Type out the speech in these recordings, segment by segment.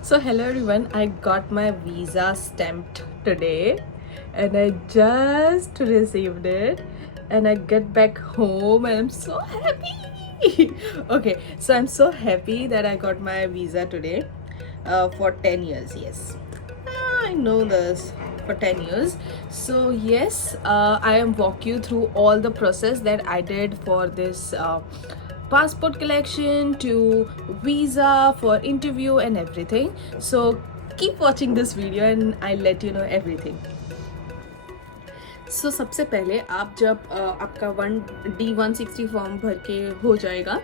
So hello everyone, I got my visa stamped today and I just received it and I get back home and I'm so happy. Okay, so I'm so happy that I got my visa today for 10 years. Yes. I know this for 10 years. So yes, I am walk you through all the process that I did for this passport collection to visa for interview and everything. So keep watching this video and I'll let you know everything. So सबसे पहले आप जब आपका D160 form भर के हो जाएगा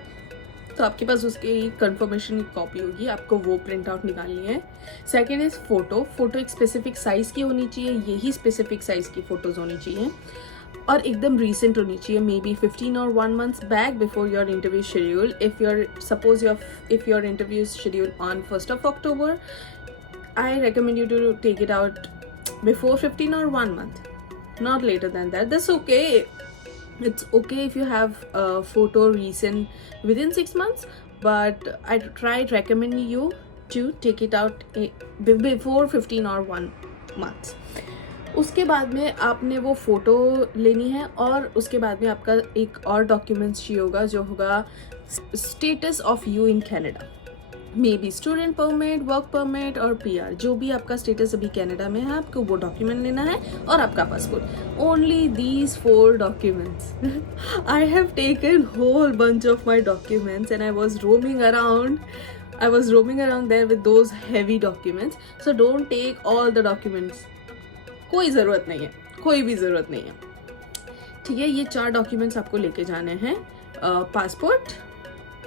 तो आपके पास उसकी कंफर्मेशन की कॉपी होगी, आपको वो प्रिंट आउट निकालनी है. सेकेंड इज फोटो एक स्पेसिफिक साइज़ की होनी चाहिए, यही स्पेसिफिक साइज़ की फ़ोटोज़ होनी चाहिए और एकदम रिसेंट होनी चाहिए, मे बी 15 और 1 months back before your interview schedule. If your interview is schedule on 1st October, I recommend you to take it out before 15 or 1 month, not later than that. That's okay. It's okay if you have a photo recent within 6 months, but I recommend you to take it out before 15 or 1 month. उसके बाद में आपने वो photo लेनी है और उसके बाद में आपका एक और डॉक्यूमेंट्स चाहिए होगा जो होगा status of you in Canada, may be student permit, work permit और PR, जो भी आपका स्टेटस अभी कनाडा में है आपको वो डॉक्यूमेंट लेना है और आपका passport. Only these 4 documents. I have taken whole bunch of my documents and I was roaming around there with those heavy documents. So don't take all the documents. कोई ज़रूरत नहीं है, कोई भी ज़रूरत नहीं है. ठीक है, ये 4 डॉक्यूमेंट्स आपको लेके जाने हैं. पासपोर्ट,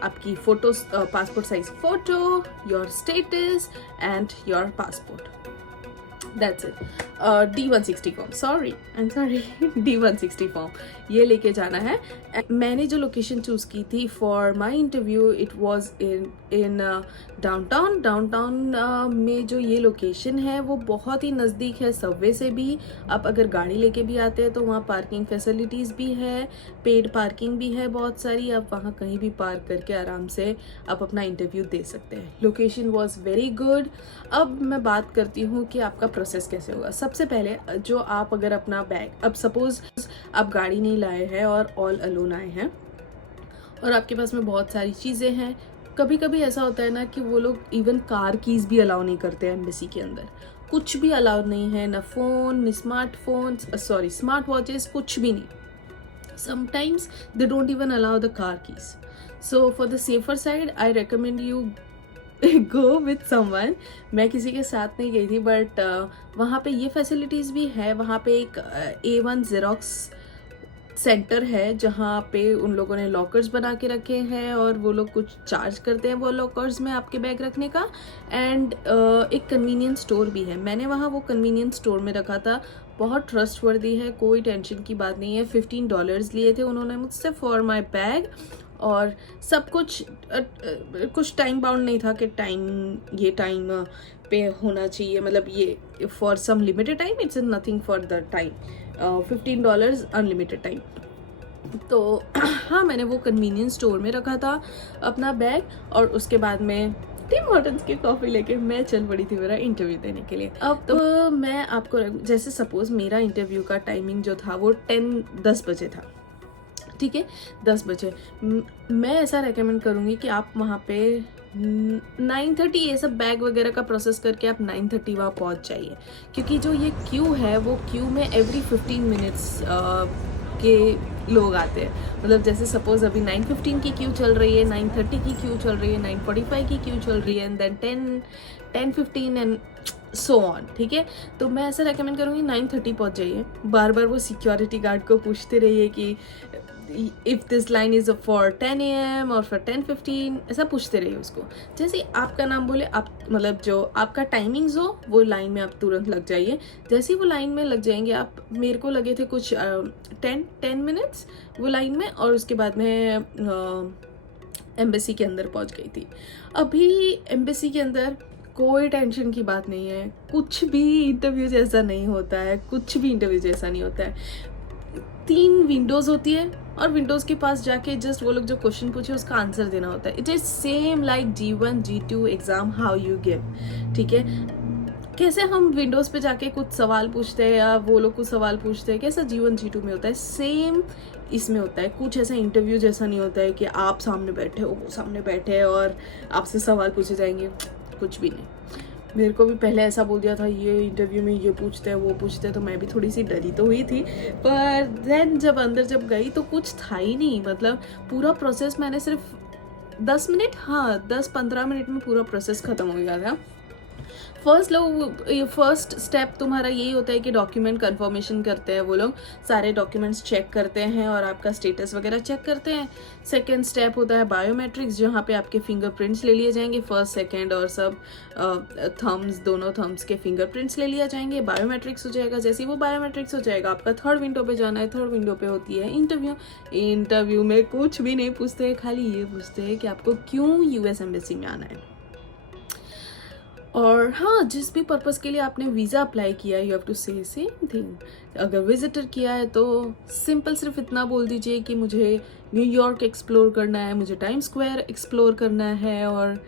आपकी photo, passport size photo, your status and your passport. That's it. D160 form, D160 form ये लेके जाना है. मैंने जो लोकेशन चूज़ की थी for my interview, it was in downtown में जो ये लोकेशन है वो बहुत ही नज़दीक है सबवे से भी. आप अगर गाड़ी लेके भी आते हैं तो वहाँ पार्किंग फैसिलिटीज़ भी है, पेड पार्किंग भी है बहुत सारी. आप वहाँ कहीं भी पार्क करके आराम से आप अपना इंटरव्यू दे सकते हैं. Location was very good. अब मैं बात करती हूँ कि आपका प्रोसेस कैसे होगा. सबसे पहले जो आप अगर अपना बैग, अब सपोज आप गाड़ी नहीं लाए हैं और ऑल अलोन आए हैं और आपके पास में बहुत सारी चीज़ें हैं. कभी कभी ऐसा होता है ना कि वो लोग इवन कार कीज़ भी अलाउ नहीं करते हैं एम्बेसी के अंदर. कुछ भी अलाउड नहीं है, ना फ़ोन, ना स्मार्ट वॉचेस, कुछ भी नहीं. Sometimes they don't even allow the car keys. So for the safer side I recommend you go with someone. मैं किसी के साथ नहीं गई थी बट वहाँ पे ये फैसिलिटीज़ भी है. वहाँ पे एक A1 ज़ेरोक्स सेंटर है जहाँ पे उन लोगों ने लॉकर्स बना के रखे हैं और वो लोग कुछ चार्ज करते हैं वो लॉकर्स में आपके बैग रखने का. एंड एक कन्वीनियंस स्टोर भी है. मैंने वहाँ वो कन्वीनियंस स्टोर में रखा था. बहुत ट्रस्टवर्दी है, कोई टेंशन की बात नहीं है. $15 लिए थे उन्होंने मुझसे फॉर माई बैग और सब कुछ. कुछ टाइम बाउंड नहीं था कि टाइम पे होना चाहिए, मतलब ये for some limited time. It's nothing for the time. $15 unlimited time. तो हाँ, मैंने वो कन्वीनियंस स्टोर में रखा था अपना बैग और उसके बाद में टिम हॉर्टन्स की कॉफ़ी लेके मैं चल पड़ी थी मेरा इंटरव्यू देने के लिए. अब तो मैं आपको जैसे सपोज मेरा इंटरव्यू का टाइमिंग जो था वो 10 बजे था. ठीक है, 10 बजे. मैं ऐसा रेकमेंड करूँगी कि आप वहाँ पे 9:30 ये सब बैग वगैरह का प्रोसेस करके आप 9:30 वहाँ पहुँच जाइए, क्योंकि जो ये क्यू है वो क्यू में एवरी 15 मिनट्स के लोग आते हैं. मतलब जैसे सपोज अभी 9:15 की क्यू चल रही है, 9:30 की क्यू चल रही है, 9:45 की क्यू चल रही है and then 10:15 and so on. ठीक है, तो मैं ऐसा रेकमेंड करूँगी 9:30 पहुँच जाइए. बार बार वो सिक्योरिटी गार्ड को पूछते रहिए कि if this line is for 10 AM और फॉर 10:15, ऐसा पूछते रहिए उसको. जैसे आपका नाम बोले, आप मतलब जो आपका टाइमिंग्स हो वो लाइन में आप तुरंत लग जाइए. जैसे ही वो लाइन में लग जाएंगे आप, मेरे को लगे थे कुछ 10 मिनट्स वो लाइन में और उसके बाद में एम्बेसी के अंदर पहुंच गई थी. अभी एम्बेसी के अंदर कोई टेंशन की बात नहीं है. कुछ भी इंटरव्यू जैसा नहीं होता है, 3 विंडोज़ होती है और विंडोज़ के पास जाके जस्ट वो लोग जो क्वेश्चन पूछे उसका आंसर देना होता है. It is same like G1 G2 exam how you give. ठीक है। कैसे हम विंडोज़ पे जाके कुछ सवाल पूछते हैं या वो लोग कुछ सवाल पूछते हैं, कैसा G1 G2 में होता है, सेम इसमें होता है। कुछ ऐसा इंटरव्यू जैसा नहीं होता है कि आप सामने बैठे हो, वो सामने बैठे हैं और आपसे सवाल पूछे जाएंगे, कुछ भी नहीं। मेरे को भी पहले ऐसा बोल दिया था, ये इंटरव्यू में ये पूछते हैं वो पूछते हैं, तो मैं भी थोड़ी सी डरी तो हुई थी, पर देन जब अंदर जब गई तो कुछ था ही नहीं। मतलब पूरा प्रोसेस मैंने सिर्फ 10 मिनट, हाँ 10-15 मिनट में पूरा प्रोसेस ख़त्म हो गया था। फर्स्ट स्टेप तुम्हारा यही होता है कि डॉक्यूमेंट कंफर्मेशन करते हैं वो लोग, सारे डॉक्यूमेंट्स चेक करते हैं और आपका स्टेटस वगैरह चेक करते हैं। सेकंड स्टेप होता है बायोमेट्रिक्स, जहाँ पे आपके फिंगरप्रिंट्स ले लिए जाएंगे, फर्स्ट सेकंड और सब थम्स, दोनों थम्स के फिंगरप्रिंट्स ले लिए जाएंगे, बायोमेट्रिक्स हो जाएगा। जैसे ही वो बायोमेट्रिक्स हो जाएगा, आपका थर्ड विंडो पे जाना है। थर्ड विंडो पे होती है इंटरव्यू। इंटरव्यू में कुछ भी नहीं पूछते, खाली ये पूछते हैं कि आपको क्यों यूएस एम्बेसी में आना है। और हाँ, जिस भी पर्पज़ के लिए आपने वीज़ा अप्लाई किया है, यू हैव टू से सेम थिंग। अगर विजिटर किया है तो सिंपल सिर्फ इतना बोल दीजिए कि मुझे न्यूयॉर्क एक्सप्लोर करना है, मुझे टाइम स्क्वायर एक्सप्लोर करना है, और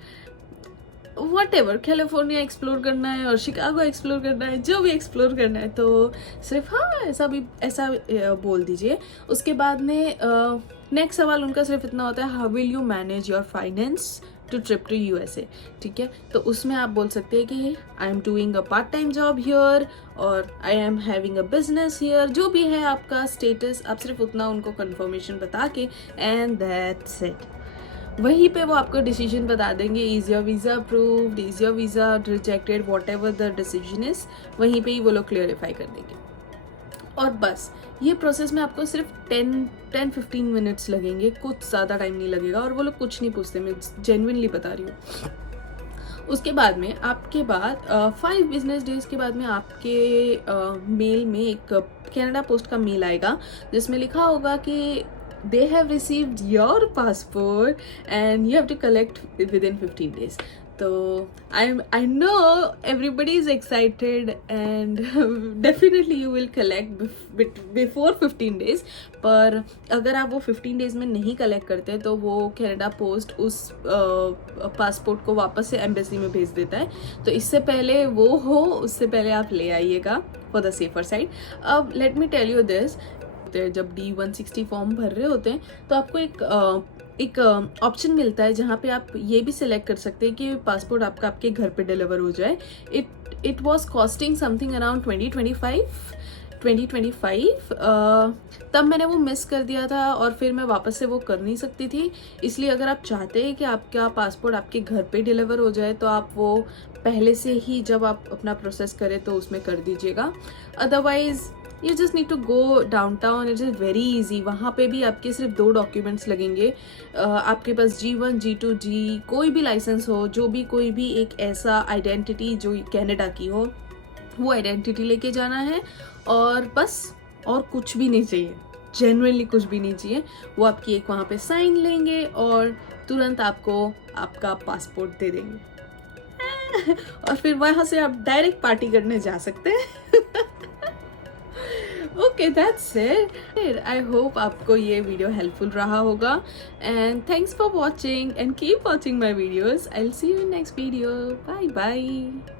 वट कैलिफोर्निया एक्सप्लोर करना है और शिकागो एक्सप्लोर करना है, जो भी एक्सप्लोर करना है, तो सिर्फ हाँ ऐसा बोल दीजिए। उसके बाद में नेक्स्ट सवाल उनका सिर्फ इतना होता है, how will you manage your finance to trip to USA. ठीक है, तो उसमें आप बोल सकते हैं कि I am doing a part time job here और I am having a business here, जो भी है आपका स्टेटस, आप सिर्फ उतना उनको कंफर्मेशन बता के एंड दैट्स इट। वहीं पे वो आपको डिसीजन बता देंगे, is your visa approved, is your visa rejected, what ever the decision is, वहीं पे ही वो लोग क्लियरिफाई कर देंगे। और बस ये प्रोसेस में आपको सिर्फ 10-15 मिनट्स लगेंगे, कुछ ज़्यादा टाइम नहीं लगेगा, और वो लोग कुछ नहीं पूछते, मैं जेन्युइनली बता रही हूँ। उसके बाद में आपके बाद 5 बिजनेस डेज के बाद में आपके मेल में एक कनाडा पोस्ट का मेल आएगा, जिसमें लिखा होगा कि they have received your passport and you have to collect within 15 days. So I know everybody is excited and definitely you will collect before 15 days. पर अगर आप वो 15 डेज में नहीं कलेक्ट करते तो वो कनाडा पोस्ट उस पासपोर्ट को वापस से एम्बेसी में भेज देता है। तो इससे पहले वो हो, उससे पहले आप ले आइएगा फॉर द सेफर साइड। अब let me tell you this, जब D160 फॉर्म भर रहे होते हैं तो आपको एक ऑप्शन मिलता है जहाँ पे आप ये भी सिलेक्ट कर सकते हैं कि पासपोर्ट आपका आपके घर पे डिलीवर हो जाए। It was costing something around 2025 तब मैंने वो मिस कर दिया था और फिर मैं वापस से वो कर नहीं सकती थी। इसलिए अगर आप चाहते हैं कि आपका पासपोर्ट आपके घर पे डिलीवर हो जाए तो आप वो पहले से ही जब आप अपना प्रोसेस करें तो उसमें कर दीजिएगा। Otherwise you just need to go downtown, it is very easy. वहाँ पे भी आपके सिर्फ 2 डॉक्यूमेंट्स लगेंगे। आपके पास G1 G2 G कोई भी लाइसेंस हो, जो भी कोई भी एक ऐसा आइडेंटिटी जो कनाडा की हो, वो आइडेंटिटी लेके जाना है, और बस और कुछ भी नहीं चाहिए, जेन्युइनली कुछ भी नहीं चाहिए। वो आपकी एक वहाँ पे साइन लेंगे और तुरंत आपको आपका पासपोर्ट दे देंगे और फिर वहाँ से आप डायरेक्ट पार्टी करने जा सकते हैं। Okay, that's it. I hope आपको ये वीडियो हेल्पफुल रहा होगा, and thanks for watching and keep watching my videos. I will see you in next video. Bye bye.